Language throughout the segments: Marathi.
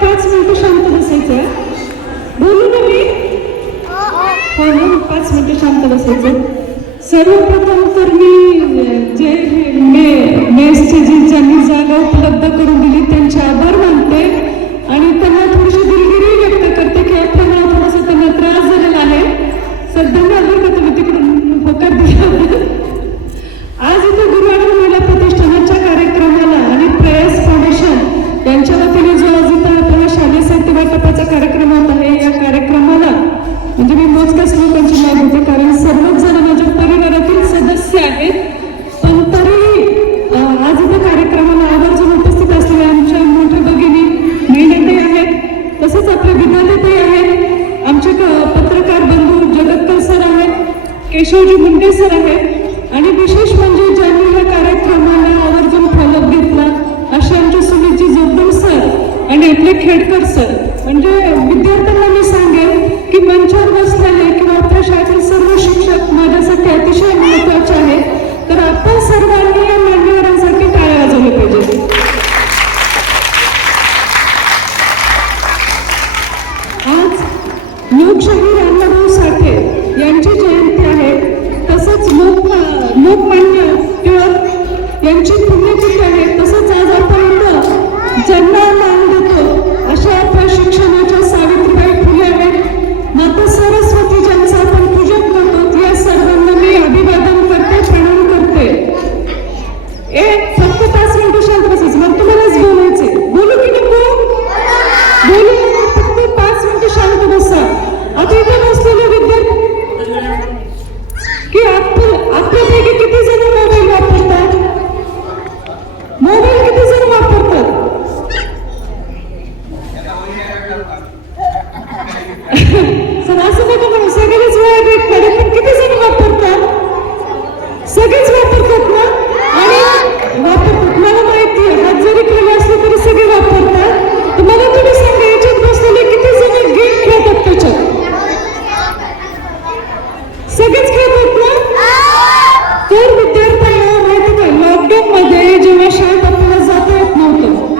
पाच मिनिटं शांत बसायचं बोलू ना मी? हो ना पाच मिनिटं शांत बसायचं. सर्वप्रथम तर मी जे मे मेसचे जी ज्यांनी जागा उपलब्ध करून दिली त्यांचे आभार मानते. आणि त्यांना थोडीशी दिलगिरी व्यक्त करते की आपल्याला थोडासा त्यांना त्रास झालेला आहे. सध्या बरं का तुम्ही तिकडून होकार दिला. आज इथे गुरुवार महिला मुंडे सर आहेत. आणि विशेष म्हणजे ज्यांनी ह्या कार्यक्रमाला आवर्जून फॉलोअप घेतला असे आमचे सुनीतजी जोगदम सर आणि आपले खेडकर सर. म्हणजे विद्यार्थ्यांना मी सांगेन की मंचावर बसलेले किंवा आपल्या शाळेतील सर्व शिक्षक माझ्यासाठी अतिशय महत्त्वाचे आहेत. तर आपण सर्वांनी या मान्यवरांसाठी टाळ्या वाजवल्या पाहिजे आज लोकशाही लोकमान्य टिळक यांची पुण्यतिथी आहे शाळेत आपल्याला जाता येत नव्हतं.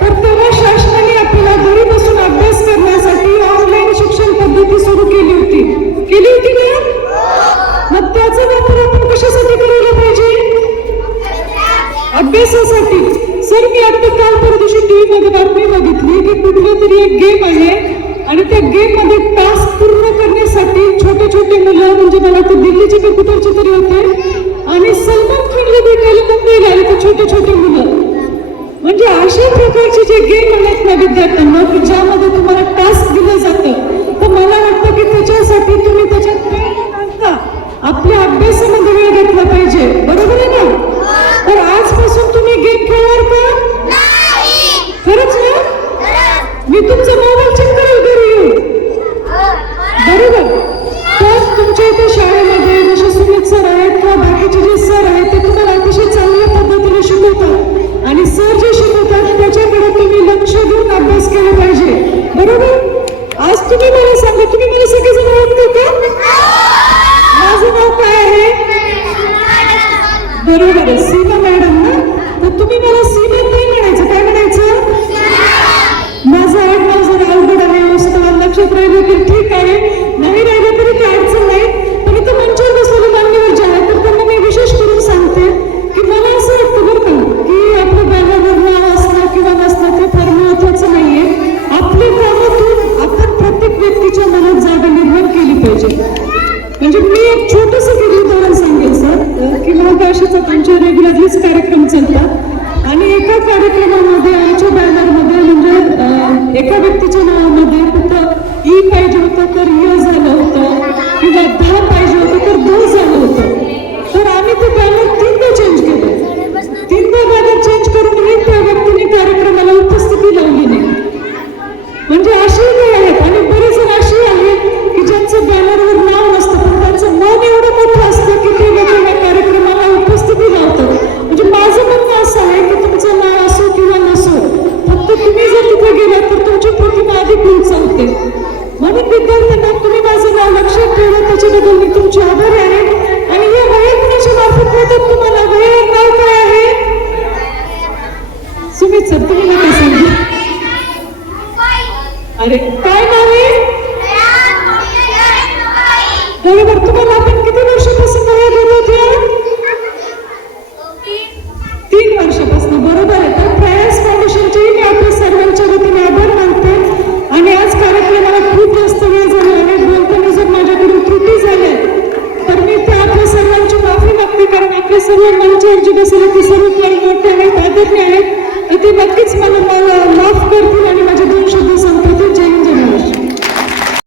तर तेव्हा शासनाने आपल्याला घरी बसून अभ्यास करण्यासाठी ऑनलाईन शिक्षण पद्धती सुरू केली होती. केली होती ना मग त्याचा वापर आपण कशासाठी करायला पाहिजे? अभ्यासासाठी. सर मी आता काल परदेशी टीव्ही मध्ये बातमी बघितली की कुठला तरी एक गेम आहे आणि त्या गेम अशा प्रकारचे जे गेम आहेत ना विद्यार्थ्यांना की ज्यामध्ये तुम्हाला टास्क दिलं जातं तर मला वाटतं की त्याच्यासाठी तुम्ही त्याच्यात बरोबर आहे सीमा मॅडम ना तर तुम्ही मला सीमा नाही म्हणायचं काय म्हणायचं माझं आडनाव जर अवघड आहे व्यवस्थित मला लक्षात राहिलं तर ठीक आहे बरेच कार्यक्रम चालतात. आणि एका कार्यक्रमामध्ये आमच्या बॅनरमध्ये म्हणजे एका व्यक्तीच्या नावामध्ये फक्त ई पाहिजे होतं तर य झालं होतं किंवा ध पाहिजे होतं तर द झालं होतं. तर आम्ही ते बॅनर तीनदा चेंज केलं. तीनदा बॅनर चेंज करूनही त्या व्यक्तीने कार्यक्रमाला उपस्थिती लावली नाही. म्हणजे अशी काही आहेत आणि बरेच जण अशी आहेत की ज्यांचं बॅनरवर नाव नसतं पण त्यांचं मन एवढं